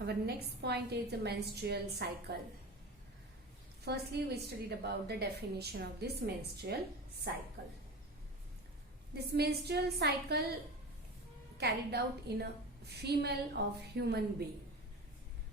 Our next point is the menstrual cycle. Firstly, we studied about the definition of this menstrual cycle. This menstrual cycle carried out in a female of human being.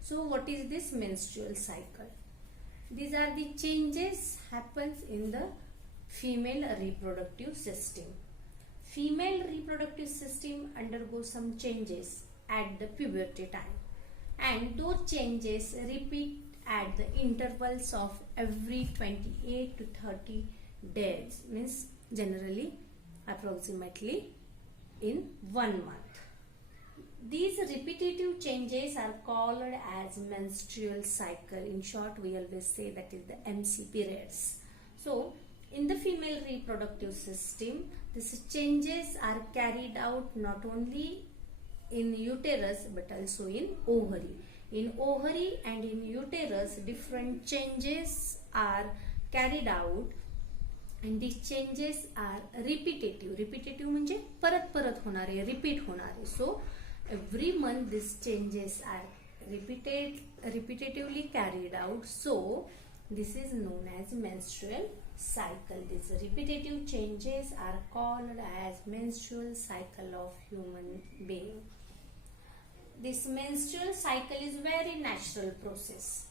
So what is this menstrual cycle? These are the changes happens in the female reproductive system. Female reproductive system undergoes some changes at the puberty time, and those changes repeat at the intervals of every 28 to 30 days, means generally approximately in 1 month. These repetitive changes are called as menstrual cycle. In short, we always say that is the MC periods. So in the female reproductive system, these changes are carried out not only in uterus but also in ovary. In ovary and in uterus, different changes are carried out, and these changes are repetitive. Repetitive म्हणजे परत परत होणारे, repeat होणारे. So every month these changes are repetitively carried out. So this is known as menstrual cycle. These repetitive changes are called as menstrual cycle of human being. This menstrual cycle is very natural process.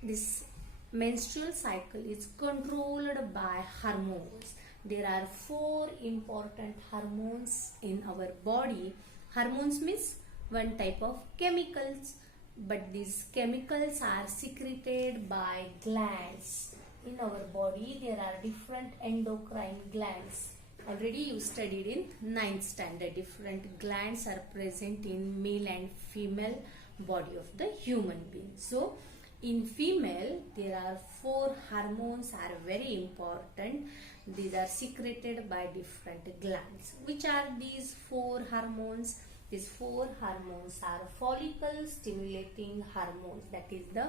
This menstrual cycle is controlled by hormones. There are 4 important hormones in our body. Hormones means one type of chemicals, but these chemicals are secreted by glands. In our body there are different endocrine glands. Already you studied in 9th standard. Different glands are present in male and female body of the human being. So in female there are 4 hormones are very important. These are secreted by different glands. Which are these 4 hormones? These 4 hormones are follicle stimulating hormones, that is the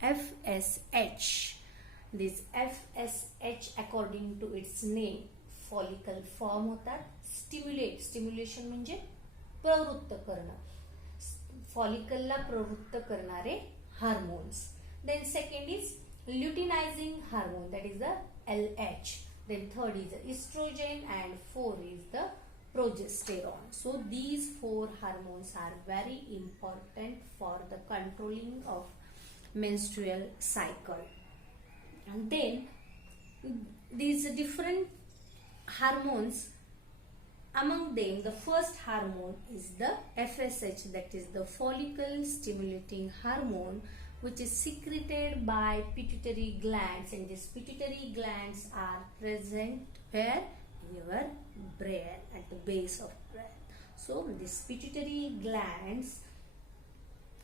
FSH. This FSH, according to its name, follicle form होतात. Stimulation म्हणजे प्रवृत्त करणं, फॉलिकलला प्रवृत्त करणारे hormones. Then second is luteinizing hormone, that is the LH. Then third is the estrogen, and 4 is the progesterone. So these 4 hormones are very important for the controlling of menstrual cycle. And then these different hormones, among them the first hormone is the FSH, that is the follicle stimulating hormone, which is secreted by pituitary glands, and these pituitary glands are present where? In your brain, at the base of brain. So these pituitary glands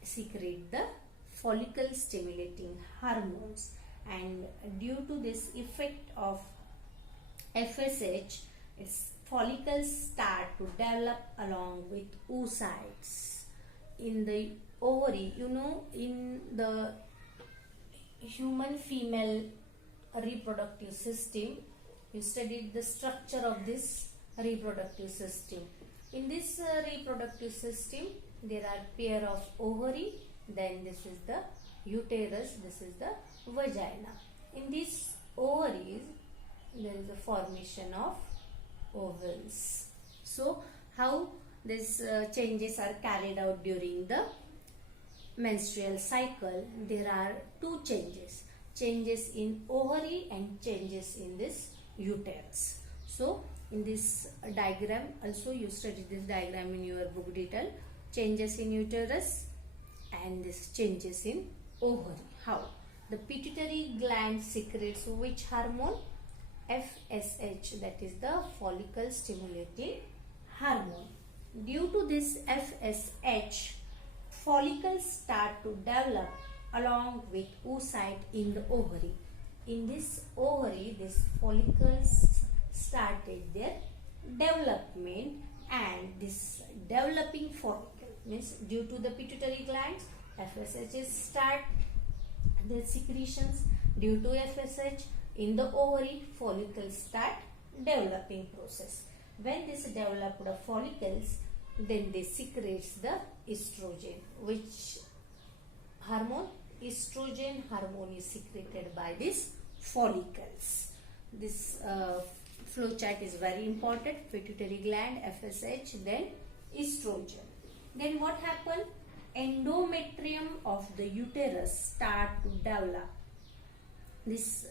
secrete the follicle stimulating hormones, and due to this effect of FSH, its follicles start to develop along with oocytes. In the ovary, in the human female reproductive system, you studied the structure of this reproductive system. In this reproductive system, there are pair of ovary, then this is the uterus, this is the vagina. In these ovaries, there is a formation of ovules. So how these changes are carried out during the menstrual cycle? There are 2 changes in ovary and changes in this uterus. So in this diagram, also you studied this diagram in your book detail, changes in uterus and this changes in ovary. How? The pituitary gland secretes which hormone? FSH, that is the follicle stimulating hormone. Due to this FSH, follicles start to develop along with oocyte in the ovary. In this ovary, these follicles started their development, and this developing follicle means due to the pituitary glands, FSH start their secretions. Due to FSH, in the ovary, follicles start developing process. When this developed follicles, then they secretes the estrogen, which estrogen hormone is secreted by these follicles. This flow chart is very important. Pituitary gland, FSH, then estrogen. Then what happened? Endometrium of the uterus start to develop. This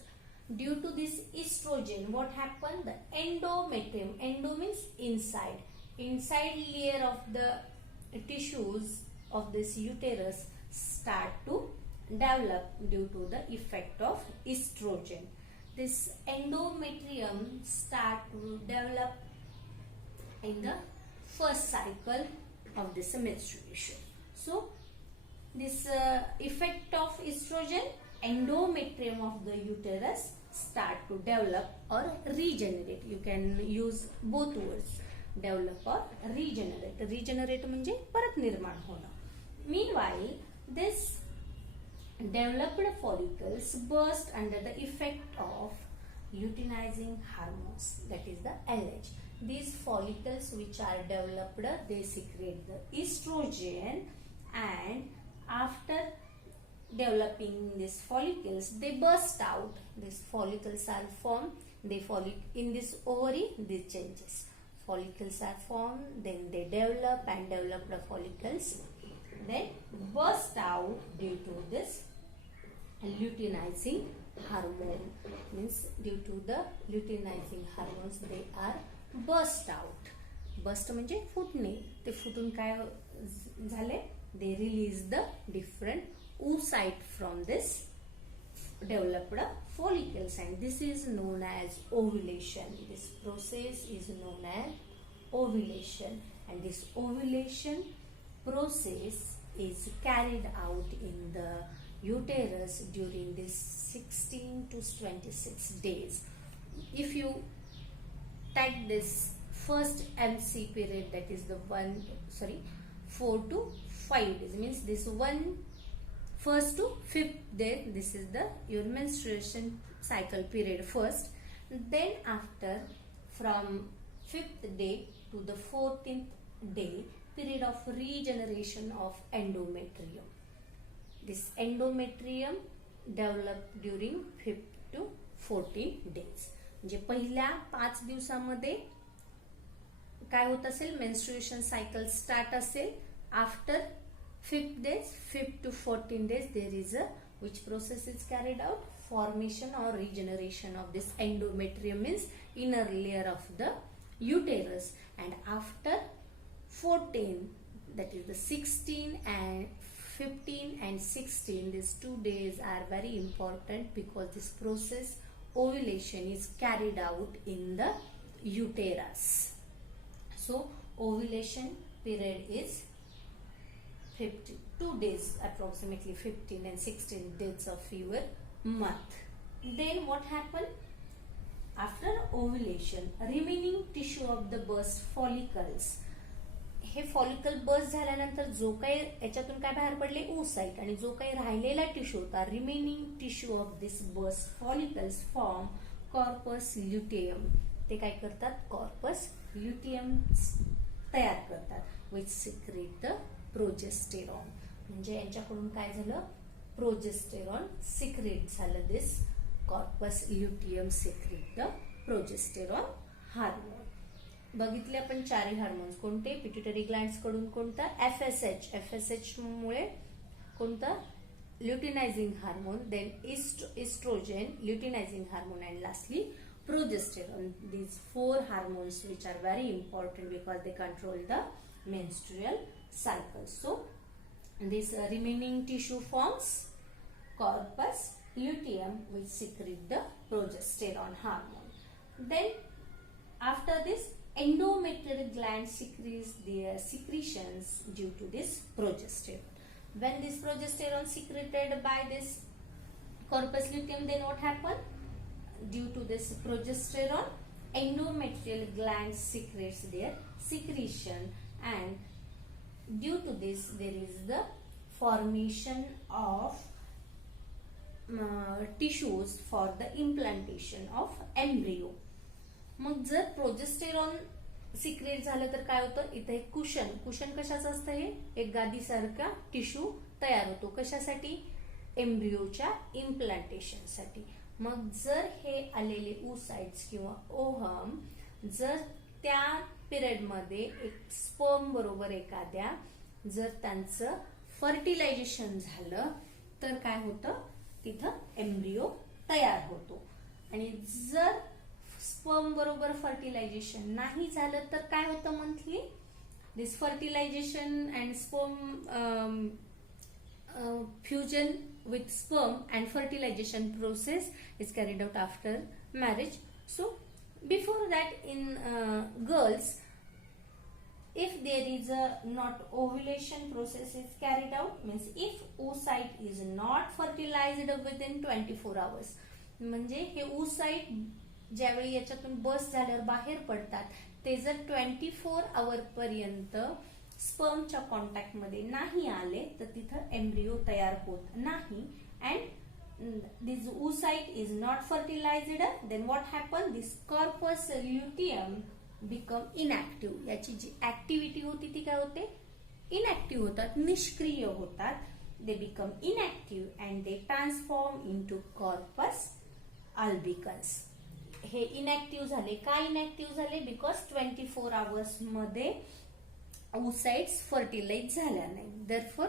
due to this estrogen, what happened? The endometrium, endo means inside layer of the tissues of this uterus start to develop due to the effect of estrogen. This endometrium start to develop in the first cycle of this menstruation. So this effect of estrogen, endometrium of the uterus start to develop or regenerate. You can use both words, develop or regenerate. Regenerate म्हणजे परत निर्माण होणं. Meanwhile, this developed follicles burst under the effect of luteinizing hormones, that is the LH. These follicles which are developed, they secrete the estrogen, and after developing these follicles, they burst out. These follicles are formed. They in this ovary, these changes. Follicles are formed, then they develop, and developed follicles then burst out due to this luteinizing hormone. Means due to the luteinizing hormones, they are burst out. Burst म्हणजे फुटणे. ते फुटून काय झाले? They release the different oocyte from this developed follicles, and this is known as ovulation. This process is known as ovulation, and this ovulation process is carried out in the uterus during this 16 to 26 days. If you take this first MC period, that is the 4 to 5 days, means this first to 5th day, this is the your menstruation cycle period first. Then after from 5th day to the 14th day, period of regeneration of endometrium. This endometrium develop during 5 to 14 days. म्हणजे पहिल्या 5 दिवसामध्ये काय होत असेल? Menstruation cycle start असेल. After 5 to 14 days, there is a which process is carried out? Formation or regeneration of this endometrium, means inner layer of the uterus. And after 14, that is the 16 and 15 and 16, these 2 days are very important because this process ovulation is carried out in the uterus. So ovulation period is 52 days, approximately 15 and 16 days of your month. Then what happened? After ovulation, remaining tissue of the burst follicles, हे follicle burst झाल्यानंतर जो काही याच्यातून काय बाहेर पडले? oocyte, आणि जो काही राहिलेला टिश्यू होता, remaining tissue of this burst follicles form corpus luteum. ते काय करतात? कॉर्पस ल्युटियम तयार करतात, विच सिक्रेट द प्रोजेस्टेरॉन. म्हणजे यांच्याकडून काय झालं? प्रोजेस्टेरॉन सिक्रेट झालं. This corpus luteum secrete the progesterone hormone. बघितले आपण चारही हार्मोन्स कोणते? पिट्युटरी ग्लँड्स कडून कोणता? FSH. FSH मुळे कोणता? Luteinizing hormone, then estrogen, luteinizing hormone, and lastly progesterone. These 4 hormones which are very important because they control the menstrual cycle. So this remaining tissue forms corpus luteum which secrete the progesterone hormone. Then after this, endometrial gland secretes their secretions due to this progesterone. When this progesterone secreted by this corpus luteum, then what happened? Due to this progesterone, endometrial gland secretes their secretion, and due to this there is the formation of tissues for the implantation of embryo. मग जर progesterone secrete झालं तर काय होतं? इथे एक cushion कशाचं असतं? हे एक गादीसारखा टिश्यू तयार होतो. कशासाठी? एम्ब्रिओच्या इम्प्लांटेशनसाठी. मग जर हे आलेले oocytes किंवा ओहम जर त्या पिरियडमध्ये एक स्पर्म बरोबर एखाद्या जर त्यांचं फर्टिलायझेशन झालं तर काय होतं, तिथं एम्ब्रिओ तयार होतो. आणि जर स्पर्म बरोबर फर्टिलायझेशन नाही झालं तर काय होतं monthly, this fertilization and sperm fusion with sperm and fertilization process is carried out after marriage. So before that in girls, if there is a not ovulation process is carried out, means if oocyte is not fertilized within 24 hours, म्हणजे हे oocyte ज्यावेळी याच्यातून बस झाल्यावर बाहेर पडतात ते जर 24 our पर्यंत स्पर्मच्या कॉन्टॅक्ट मध्ये नाही आले तर तिथं एम्ब्रिओ तयार होत नाही. And this oocyte is not fertilized, then what happen, this corpus luteum become inactive. याची जी ऍक्टिव्हिटी होती ती काय होते, इनॅक्टिव्ह होतात, निष्क्रिय होतात. They become inactive and they transform into corpus albicans. हे इनॅक्टिव्ह झाले. का इनॅक्टिव्ह झाले, बिकॉज 24 आवर्स मध्ये oocytes fertilize झाल्या नाही. Therefore,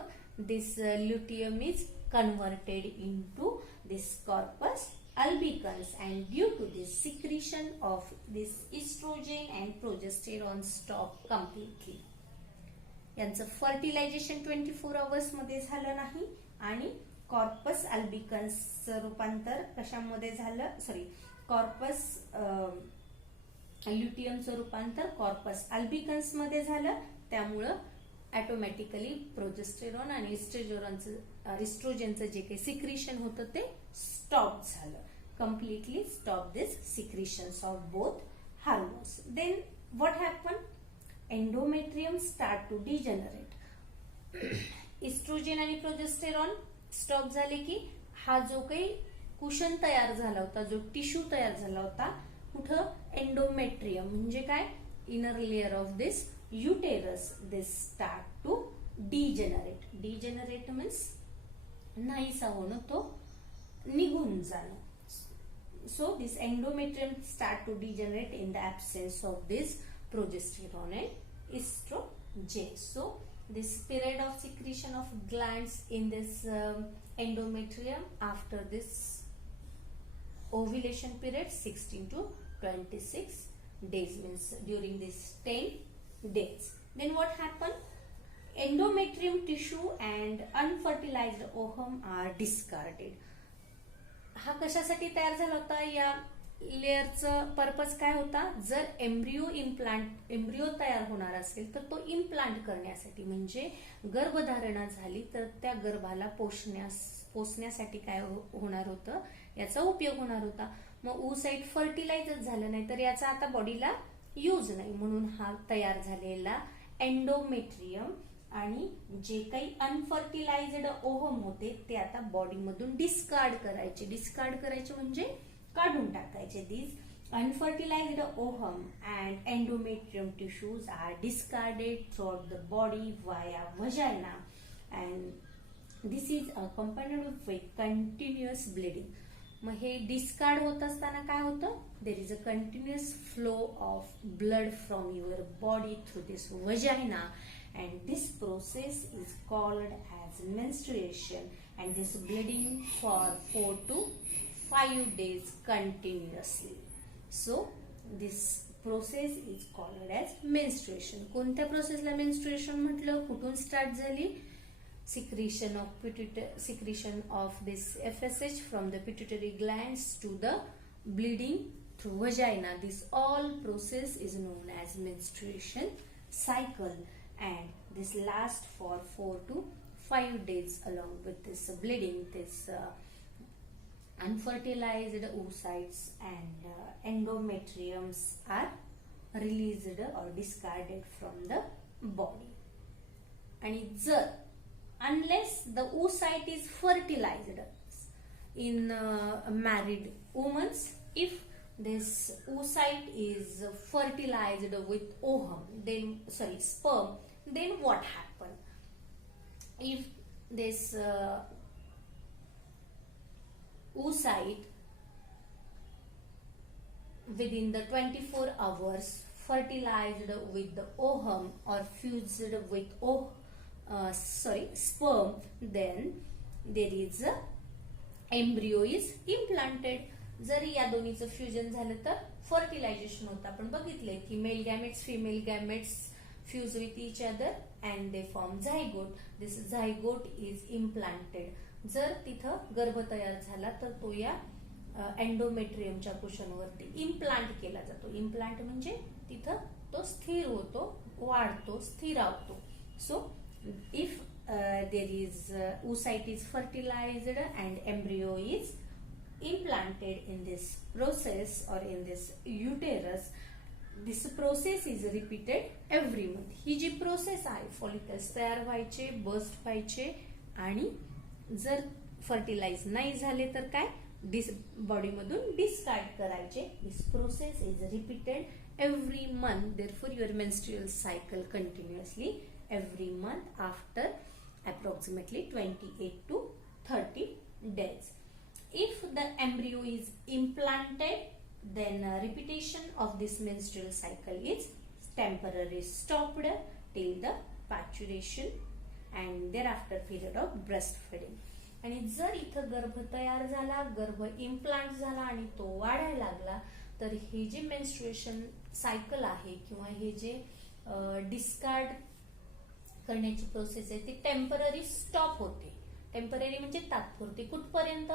this luteum is converted into this corpus albicans, and due to this secretion of this estrogen and progesterone stop completely. यांचं fertilisation 24 hours मध्ये झालं नाही आणि कॉर्पस अल्बिकन्सचं रूपांतर कशामध्ये झालं, सॉरी, कॉर्पस ल्युटियमचं रूपांतर कॉर्पस अल्बिकन्स मध्ये झालं. त्यामुळं ऑटोमॅटिकली प्रोजेस्टेरॉन आणि इस्ट्रोजनचं जे काही सिक्रिशन होतं ते स्टॉप झालं. Completely stop this secretions of both hormones. Then what happen, endometrium start to degenerate. Estrogen आणि प्रोजेस्टेरॉन स्टॉप झाले की हा जो काही कुशन तयार झाला होता, जो टिश्यू तयार झाला होता, कुठं, एंडोमेट्रियम म्हणजे काय, inner layer of this uterus, this start to degenerate. Degenerate means नाहीसा होणं, तो निघून जाणं. So this endometrium start to degenerate in the absence of this progesterone and estrogen. So this period of secretion of glands in this endometrium after this ovulation period 16 to 26 days, means during this 10 days. Then what happened? Endometrium tissue and unfertilized ovum are discarded. हा कशासाठी तयार झाला होता, या लेअरचं purpose काय होता, जर embryo तयार होणार असेल तर तो इम्प्लांट करण्यासाठी, म्हणजे गर्भधारणा झाली तर त्या गर्भाला पोसण्यासाठी काय होणार होतं, याचा उपयोग होणार होता. मग oocyte फर्टिलायझर झालं नाही तर याचा आता बॉडीला यूज नाही, म्हणून हा तयार झालेला एंडोमेट्रियम आणि जे काही अनफर्टिलायझड ओव्हम होते ते आता बॉडीमधून डिस्कार्ड करायचे म्हणजे काढून टाकायचे. This unfertilised ovum and endometrium tissues are discarded throughout the body via vagina, and this is accompanied with continuous bleeding. मग हे डिस्कार्ड होत असताना काय होतं, there is a continuous flow of blood from your body through this vagina, and this process is called as menstruation, and this bleeding for 4 to 5 days continuously. So this process is called as menstruation. कोणत्या प्रोसेसला menstruation म्हटलं, कुठून start झाली, secretion of this FSH from the pituitary glands to the bleeding through vagina. This all process is known as menstruation cycle, and this lasts for 4 to 5 days. Along with this bleeding, this unfertilized oocytes and endometriums are released or discarded from the body. And जर unless the oocyte is fertilized in married women, if this oocyte is fertilized with sperm, then what happen? If this oocyte within the 24 hours fertilized with the ovum or fused with sperm, then there is a embryo is implanted. जरी या दोन्हीचं fusion झालं तर fertilisation होतं. आपण बघितले की male gametes female gametes fuse with each other and they form zygote. This zygote is implanted. जर तिथं गर्भ तयार झाला तर तो या एंडोमेट्रियमच्या कुशनवरती इम्प्लांट केला जातो. इम्प्लांट म्हणजे तिथं तो स्थिर होतो, वाढतो, स्थिरावतो. So if there is oocyte is fertilized and embryo is implanted in this process or in this uterus, this process is repeated every month. ही जी प्रोसेस आहे फॉलिकल्स तयार व्हायचे, बस्ट व्हायचे आणि जर फर्टिलाइज नाही झाले तर काय बॉडी मधून डिस्कार्ड करायचे. This process is repeated every month. Therefore your menstrual cycle continuously every month after approximately 28 to 30 days. If the embryo is implanted, then repetition of this menstrual cycle is temporarily stopped till the maturation and thereafter period of breastfeeding. आणि जर इथं गर्भ तयार झाला, गर्भ implant झाला आणि तो वाढायला लागला तर हे जे मेन्स्ट्रुएशन सायकल आहे किंवा हे जे डिस्कार्ड करण्याची प्रोसेस आहे ती टेम्पररी स्टॉप होते. टेम्पररी म्हणजे तात्पुरती. कुठपर्यंत?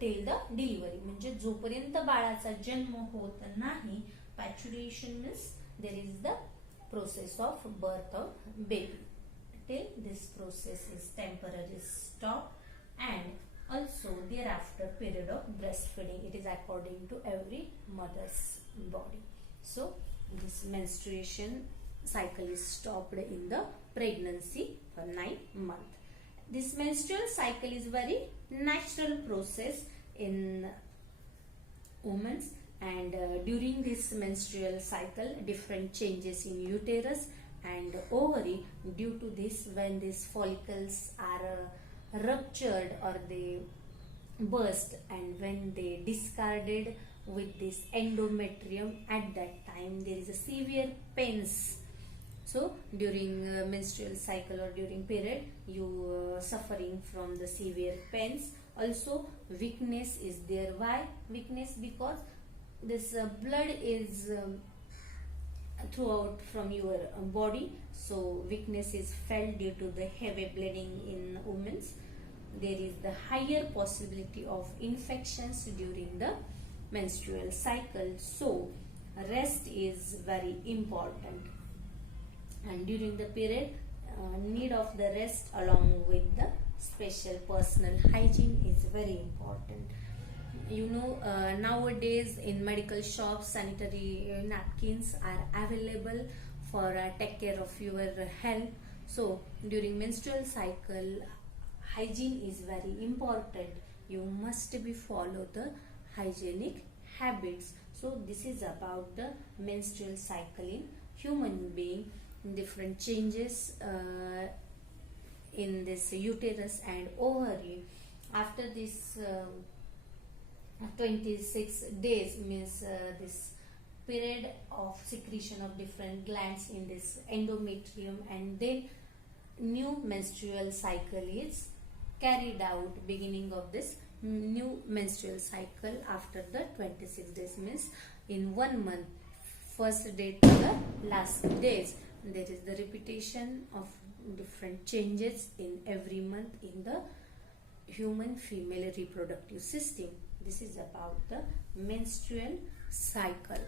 टिल द डिलिव्हरी, म्हणजे जोपर्यंत बाळाचा जन्म होत नाही. Parturition means there is the process of birth of baby. Till this process is temporary stop and also thereafter period of breastfeeding. It is according to every mother's body. So this menstruation cycle is stopped in the pregnancy for 9 months. This menstrual cycle is very natural process in women, and during this menstrual cycle different changes in uterus and ovary. Due to this, when these follicles are ruptured or they burst, and when they discarded with this endometrium, at that time there is a severe pains. So during menstrual cycle or during period you suffering from the severe pains. Also weakness is there. Why weakness? Because this blood is throughout from your body, so weakness is felt due to the heavy bleeding in women. There is the higher possibility of infections during the menstrual cycle, so rest is very important, and during the period need of the rest along with the special personal hygiene is very important. You know, nowadays in medical shops sanitary napkins are available for take care of your health. So during menstrual cycle hygiene is very important. You must be follow the hygienic habits. So this is about the menstrual cycle in human being. Different changes in this uterus and ovary. After this 26 days means this period of secretion of different glands in this endometrium, and then new menstrual cycle is carried out. Beginning of this new menstrual cycle after the 26 days means in 1 month, first day to the last days, there is the repetition of different changes in every month in the human female reproductive system. This is about the menstrual cycle.